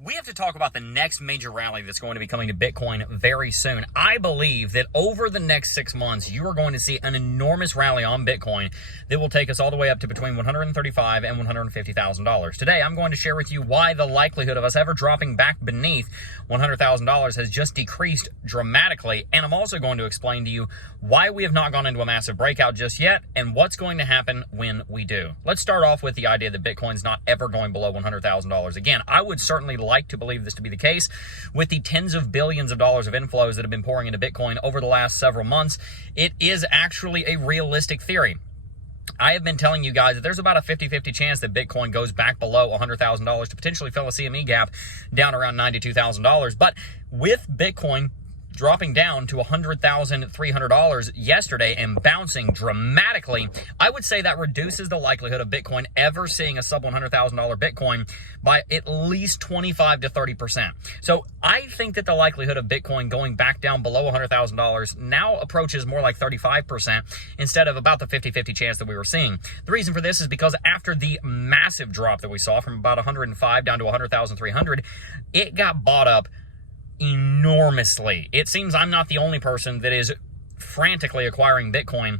We have to talk about the next major rally that's going to be coming to Bitcoin very soon. I believe that over the next 6 months, you are going to see an enormous rally on Bitcoin that will take us all the way up to between $135,000 and $150,000. Today, I'm going to share with you why the likelihood of us ever dropping back beneath $100,000 has just decreased dramatically. And I'm also going to explain to you why we have not gone into a massive breakout just yet and what's going to happen when we do. Let's start off with the idea that Bitcoin's not ever going below $100,000 again. I would certainly like to believe this to be the case with the tens of billions of dollars of inflows that have been pouring into Bitcoin over the last several months. It is actually a realistic theory. I have been telling you guys that there's about a 50-50 chance that Bitcoin goes back below $100,000 to potentially fill a CME gap down around $92,000. But with Bitcoin dropping down to $100,300 yesterday and bouncing dramatically, I would say that reduces the likelihood of Bitcoin ever seeing a sub $100,000 Bitcoin by at least 25 to 30%. So I think that the likelihood of Bitcoin going back down below $100,000 now approaches more like 35% instead of about the 50-50 chance that we were seeing. The reason for this is because after the massive drop that we saw from about 105 down to 100,300, it got bought up enormously. It seems I'm not the only person that is frantically acquiring Bitcoin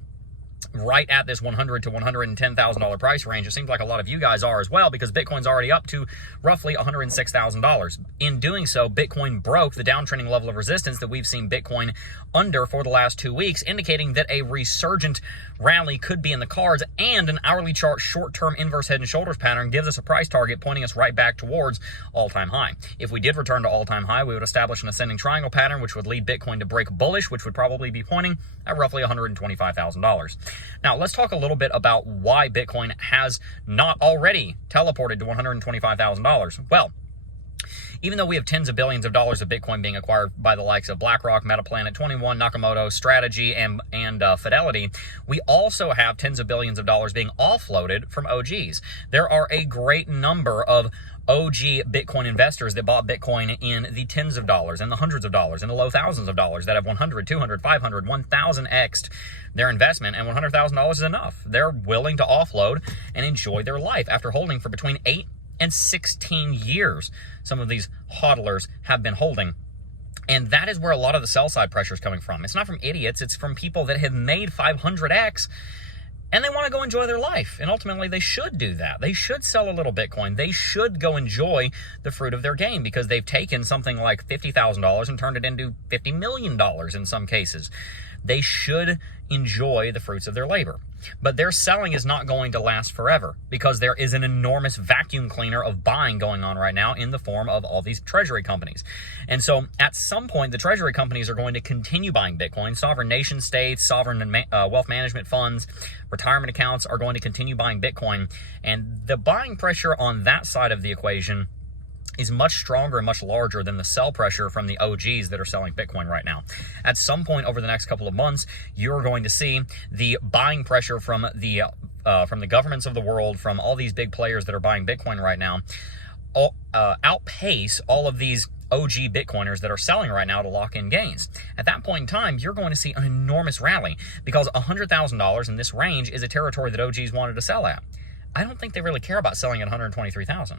right at this $100,000 to $110,000 price range. It seems like a lot of you guys are as well, because Bitcoin's already up to roughly $106,000. In doing so, Bitcoin broke the downtrending level of resistance that we've seen Bitcoin under for the last 2 weeks, indicating that a resurgent rally could be in the cards, and an hourly chart short-term inverse head and shoulders pattern gives us a price target pointing us right back towards all-time high. If we did return to all-time high, we would establish an ascending triangle pattern, which would lead Bitcoin to break bullish, which would probably be pointing at roughly $125,000. Now, let's talk a little bit about why Bitcoin has not already teleported to $125,000. Well, even though we have tens of billions of dollars of Bitcoin being acquired by the likes of BlackRock, Metaplanet, 21, Nakamoto, Strategy, and Fidelity, we also have tens of billions of dollars being offloaded from OGs. There are a great number of OG Bitcoin investors that bought Bitcoin in the tens of dollars and the hundreds of dollars and the low thousands of dollars that have 100, 200, 500, 1,000x'd their investment, and $100,000 is enough. They're willing to offload and enjoy their life after holding for between 8 and 16 years. Some of these hodlers have been holding. And that is where a lot of the sell side pressure is coming from. It's not from idiots. It's from people that have made 500x and they want to go enjoy their life. And ultimately, they should do that. They should sell a little Bitcoin. They should go enjoy the fruit of their game, because they've taken something like $50,000 and turned it into $50 million in some cases. They should enjoy the fruits of their labor. But their selling is not going to last forever, because there is an enormous vacuum cleaner of buying going on right now in the form of all these treasury companies. And so at some point, the treasury companies are going to continue buying Bitcoin. Sovereign nation states, sovereign wealth management funds, retirement accounts are going to continue buying Bitcoin. And the buying pressure on that side of the equation is much stronger and much larger than the sell pressure from the OGs that are selling Bitcoin right now. At some point over the next couple of months, you're going to see the buying pressure from the governments of the world, from all these big players that are buying Bitcoin right now, outpace all of these OG Bitcoiners that are selling right now to lock in gains. At that point in time, you're going to see an enormous rally, because $100,000 in this range is a territory that OGs wanted to sell at. I don't think they really care about selling at $123,000.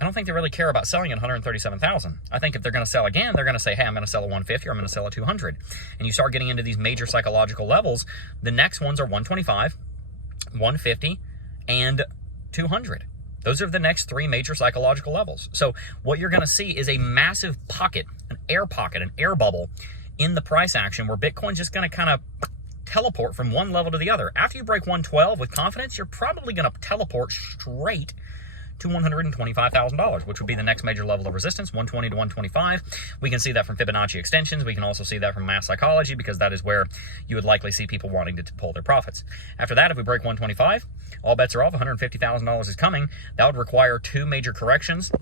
I don't think they really care about selling at $137,000. I think if they're going to sell again, they're going to say, hey, I'm going to sell at $150 or I'm going to sell at $200. And you start getting into these major psychological levels. The next ones are $125, $150, and $200. Those are the next three major psychological levels. So what you're going to see is a massive pocket, an air bubble in the price action, where Bitcoin's just going to kind of teleport from one level to the other. After you break 112 with confidence, you're probably going to teleport straight to $125,000, which would be the next major level of resistance, 120 to 125. We can see that from Fibonacci extensions. We can also see that from mass psychology, because that is where you would likely see people wanting to pull their profits. After that, if we break 125, all bets are off. $150,000 is coming. That would require two major corrections.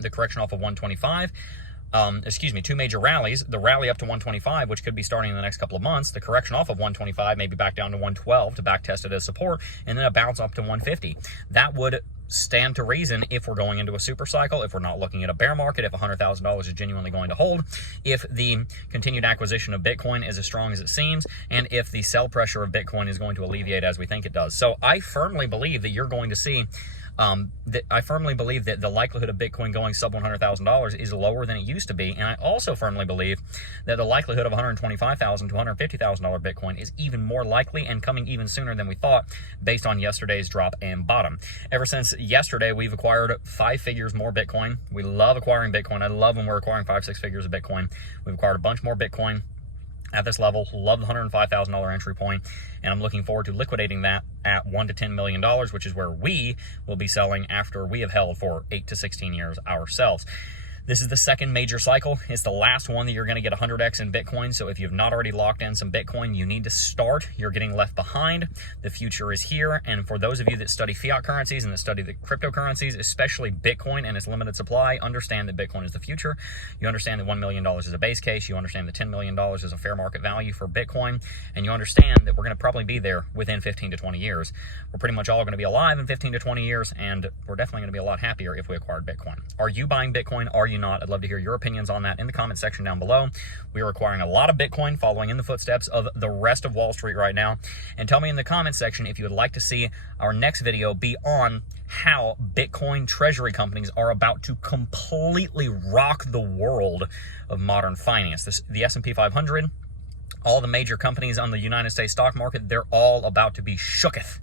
The correction off of 125, two major rallies. The rally up to 125, which could be starting in the next couple of months. The correction off of 125, maybe back down to 112 to back test it as support, and then a bounce up to 150. That would stand to reason if we're going into a super cycle, if we're not looking at a bear market, if $100,000 is genuinely going to hold, if the continued acquisition of Bitcoin is as strong as it seems, and if the sell pressure of Bitcoin is going to alleviate as we think it does. So I firmly believe that you're going to see I firmly believe that the likelihood of Bitcoin going sub $100,000 is lower than it used to be. And I also firmly believe that the likelihood of $125,000 to $150,000 Bitcoin is even more likely and coming even sooner than we thought based on yesterday's drop and bottom. Ever since yesterday, we've acquired 5 figures more Bitcoin. We love acquiring Bitcoin. I love when we're acquiring 5-6 figures of Bitcoin. We've acquired a bunch more Bitcoin at this level. Love the $105,000 entry point, and I'm looking forward to liquidating that at $1 to $10 million, which is where we will be selling after we have held for 8 to 16 years ourselves. This is the second major cycle. It's the last one that you're going to get 100x in Bitcoin. So if you've not already locked in some Bitcoin, you need to start. You're getting left behind. The future is here. And for those of you that study fiat currencies and that study the cryptocurrencies, especially Bitcoin and its limited supply, understand that Bitcoin is the future. You understand that $1 million is a base case. You understand that $10 million is a fair market value for Bitcoin. And you understand that we're going to probably be there within 15 to 20 years. We're pretty much all going to be alive in 15 to 20 years. And we're definitely going to be a lot happier if we acquired Bitcoin. Are you buying Bitcoin? Are you not? I'd love to hear your opinions on that in the comment section down below. We are acquiring a lot of Bitcoin, following in the footsteps of the rest of Wall Street right now. And tell me in the comment section if you would like to see our next video be on how Bitcoin treasury companies are about to completely rock the world of modern finance. The S&P 500, all the major companies on the United States stock market, they're all about to be shooketh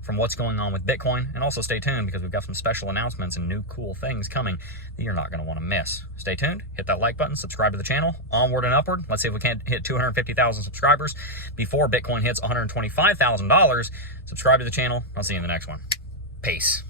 from what's going on with Bitcoin. And also stay tuned, because we've got some special announcements and new cool things coming that you're not going to want to miss. Stay tuned, hit that like button, subscribe to the channel, onward and upward. Let's see if we can't hit 250,000 subscribers before Bitcoin hits $125,000. Subscribe to the channel. I'll see you in the next one. Peace.